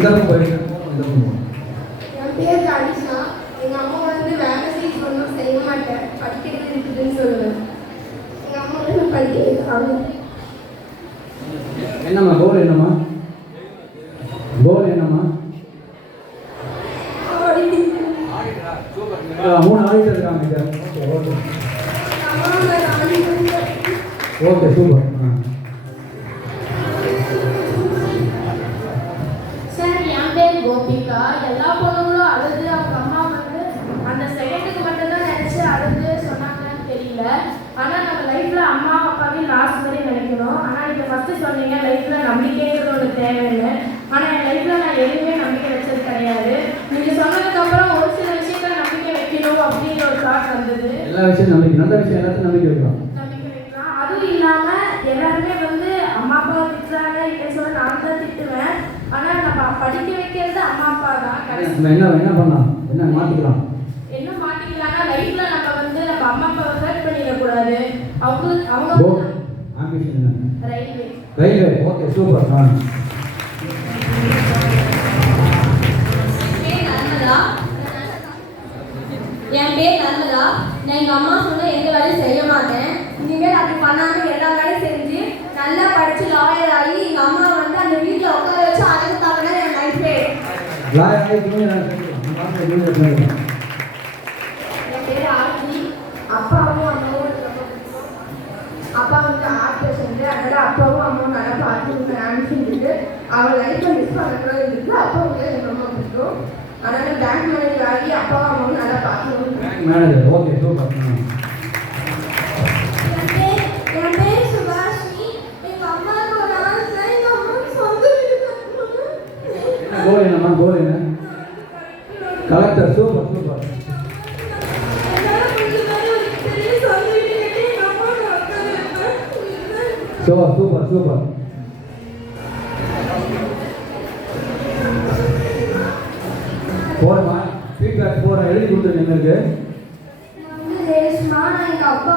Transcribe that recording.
என் பேர் கனிஷா. எங்கள் அம்மா வந்து வேலை ஒன்றும் செய்ய மாட்டேன், படிக்கிறது இருக்குதுன்னு சொல்லுவேன். எங்கள் அம்மா வந்து படிக்க வைக்கிறாங்க. என்னம்மா கோல் என்னம்மா? கோல் என்னம்மா? 3 ஆடிட்டர் இருக்காங்க. Okay super. சார், என் பேர் கோபிகா. எல்லா பொண்ணுங்களும் அழுது அவங்க அம்மா வந்து அந்த செகண்டுக்கு மட்டும்தான் நினச்சி அழுது சொன்னாங்கன்னு தெரியல. ஆனால் நம்ம லைஃப்பில் அம்மா அப்பாவையும் லாஸ்ட் வரையும் நினைக்கணும். ஆனால் இப்போ ஃபஸ்ட்டு சொன்னீங்க லைஃப்பில் நம்பிக்கைங்கிறது ஒன்று தேவைன்னு. ஆனால் என் லைஃப்பில் நான் எதுவுமே நம்பிக்கை வச்சது கிடையாது. நீங்கள் சொன்னதுக்கப்புறம் ஒரு சில விஷயத்தில் நம்பிக்கை வைக்கணும் அப்படிங்கிற ஒரு தாட் வந்தது. எல்லா விஷயம் நம்பிக்கை, நல்ல விஷயம் எல்லாத்தையும் நம்பிக்கை வைக்கலாம். அதுவும் இல்லாமல் எல்லாருமே வந்து அம்மா அப்பா திட்டுறாங்க இப்போ சொல்ல நான் தான் திட்டுவேன். ஆனால் நம்ம படிக்க வைக்கிறது அம்மா அப்பா தான். என்ன பண்ணலாம், என்ன மாற்றிக்கலாம்? என்ன மாற்றிக்கலாம்னா லைஃப்பில் நம்ம வந்து நம்ம அம்மா அப்பாவை ஹர்ட் பண்ணிடக்கூடாது. அவங்க ரயில்வே. Okay super. என் பேர் நர்மதா. நான் எங்கள் அம்மா சொன்ன எந்த வேலையும் செய்ய மாட்டேன். இனிமேல் அப்படி பண்ணாமல் எல்லா வேலையும் செஞ்சு நல்லா படித்து லாயர் ஆகி எங்கள் அம்மா வந்து அந்த வீட்டில் உட்கார வச்சு அழகுத்தாங்கன்னா என் லைஃபே. என் பேர் ஆர்த்தி. அப்பாவும் அம்மாவும் ரொம்ப பிடிக்கும். அப்பா வந்து ஆர்ட் பேஷண்ட், அதனால் அப்பாவும் அம்மாவும் நல்லா பார்த்து அனுப்பிச்சுட்டு அவள் லைஃப்பை மிஸ் பண்ணக்கூட இருந்துச்சு. அப்பாவுக்கு எனக்கு ரொம்ப பிடிக்கும். அதனால் பேங்க் மேனேஜர் ஆகி அப்பாவும் அம்மாவும் நல்லா பார்க்கணும். மேனேஜர். Okay super. என் பேர் சுபாஷினி. எங்கள் அம்மாவுக்கு ஒரு ஆசை, எங்கள் அம்மாவுக்கு சொந்த வீடு கட்டணும். கோல் என்னம்மா? கோல் என்ன? கலெக்டர். சூப்பர். சூப்பர். போறமா ஃபீட்பேக் எழுதி கொடுத்துருங்க எங்களுக்கு. நான் வந்து ரேஷ்மா. நான் எங்கள் அப்பா